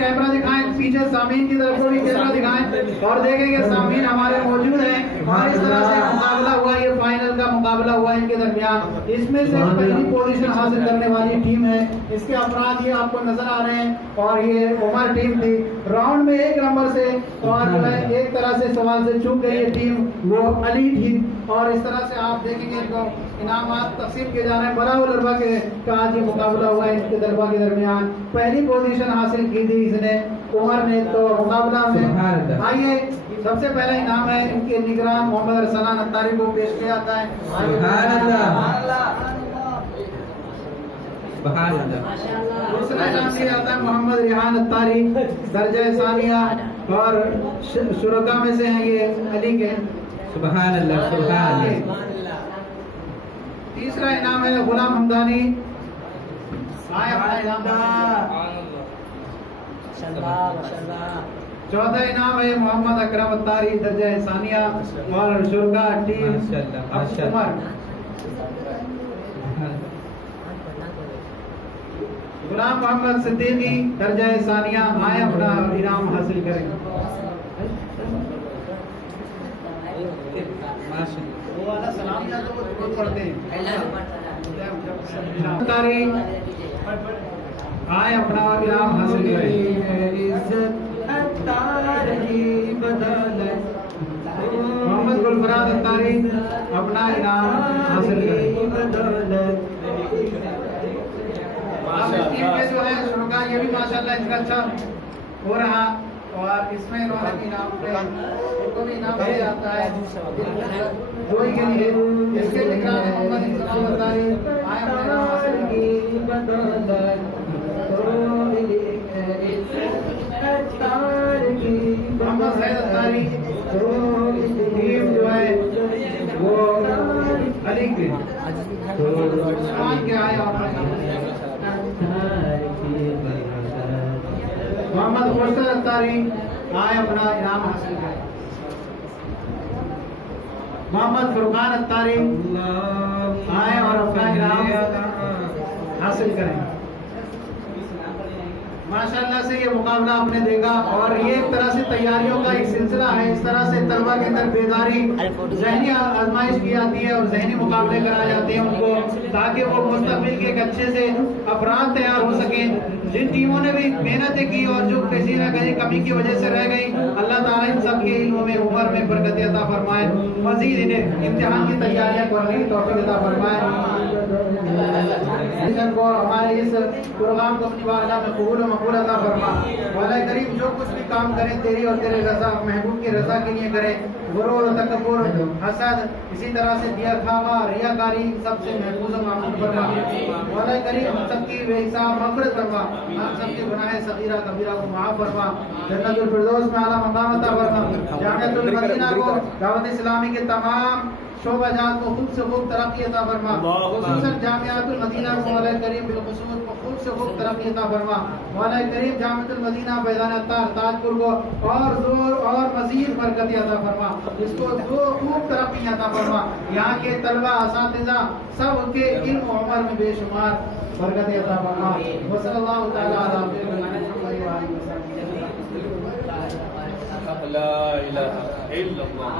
Camera दिखाएं, पीछे सामीन की तरफ भी कैमरा दिखाएं और देखेंगे सामीन हमारे मौजूद हैं। और इस तरह से मुकाबला हुआ, ये फाइनल का मुकाबला हुआ इनके दरमियान। इसमें से पहली पोजीशन हासिल करने वाली टीम है, इसके अफराद ये आपको नजर आ रहे हैं। और ये उमर टीम थी, राउंड में 1 नंबर से और जो है एक तरह से सवाल से चूक गई ये टीम, वो अली थी। और इस तरह से आप देखेंगे तो इनामात तकसीम किए जा रहे हैं। बराउ दरबा के का आज ये मुकाबला हुआ है इनके दरबा के दरमियान। पहली पोजीशन हासिल की थी इसने, उमर ने। तो मुकाबला में आइए, सबसे पहला इनाम है इनके निगरान मोहम्मद अरसलान अत्तारी को पेश किया जाता है। दूसरा इनाम दिया जाता है मोहम्मद रिहान अत्तारी, दर्जा सानिया, और शुरका में से हैं ये अली के। सुभान अल्लाह, सुभान अल्लाह। तीसरा इनाम है गुलाम हमदानी, चौथा इनाम है मोहम्मद अकरम अत्तारी, दर्जा सानिया, और शुरका टीम उमर। गुलाम मोहम्मद सिद्दीकी, दर्जा सानिया, आए अपना इनाम हासिल करें। वो वाला सलाम या तो वो पढ़ते हैं, आए अपना इनाम हासिल करें। मोहम्मद गुलफराद अत्तारी अपना इनाम हासिल करें। टीम के जो है शुरुआत ये भी माशाल्लाह इनका अच्छा हो रहा, और इसमें इन्होंने इनाम पे उनको भी इनाम दिया जाता है जोई के लिए। इसके निगरान मोहम्मद इस्लाम अत्तारी, आए अपने इनाम हासिल मोहम्मद सैयद अत्तारी, टीम जो है वो अली के के आए। मोहम्मद खुर्शीद अत्तारी, आए अपना इनाम हासिल करें। मोहम्मद फुरकान अत्तारी, आए और अपना इनाम हासिल करें। माशाल्लाह से ये मुकाबला आपने देखा, और ये एक तरह से तैयारियों का एक सिलसिला है। इस तरह से तलबा के अंदर बेदारी, ज़हनी आजमाइश की जाती है और ज़हनी मुकाबले कराए जाते हैं उनको, ताकि वो मुस्तक़बिल के एक अच्छे से अफराद तैयार हो सकें। जिन टीमों ने भी मेहनतें की और जो किसी न कहीं कमी की वजह से रह गई, अल्लाह ताला इन सब के इल्म में, उम्र में बरकत अता फरमाए। मज़ीद इन्हें इम्तिहान की तैयारियाँ करने की तौफीक अता फरमाए। को हमारे इस प्रोग्राम को अपनी बारगाह में कबूल मकबूल अता फरमा। मौला करीम जो कुछ भी काम करें तेरी और तेरे रज़ा, महबूब की रज़ा के लिए करें। गुरूर, तकब्बुर, हसद, इसी तरह से दिया खावा, रियाकारी, सबसे महफूज और मामून फरमा। मौला करीम हम सबकी बेहिसाब मग़फ़िरत फरमा, हम सबके गुनाह सगीरा कबीरा को माफ़ फरमा। जन्नतुल फिरदौस में आला मकाम अता फरमा। जामिअतुल मदीना को, दावत इस्लामी के तमाम शोबाजात को खूब से खूब तरक्की अता फरमा। खुसूसन जामिअतुल मदीना को मौला करीम बिलखुसूस को खूब से खूब तरक्की अता फरमा। मौला करीम जामिअतुल मदीना फैज़ान अत्तार ताजपुर को और जोर और मज़ीद बरकत अता फरमा, इसको जो खूब तरक्की अता फरमा। यहाँ के तलबा, असातिज़ा सब के इल्म और उम्र में बेशुमार बरकत अता फरमा। व सल्लल्लाहु तआला अला मुहम्मद व आलिहि वसल्लम। ला इलाहा इल्लल्लाह।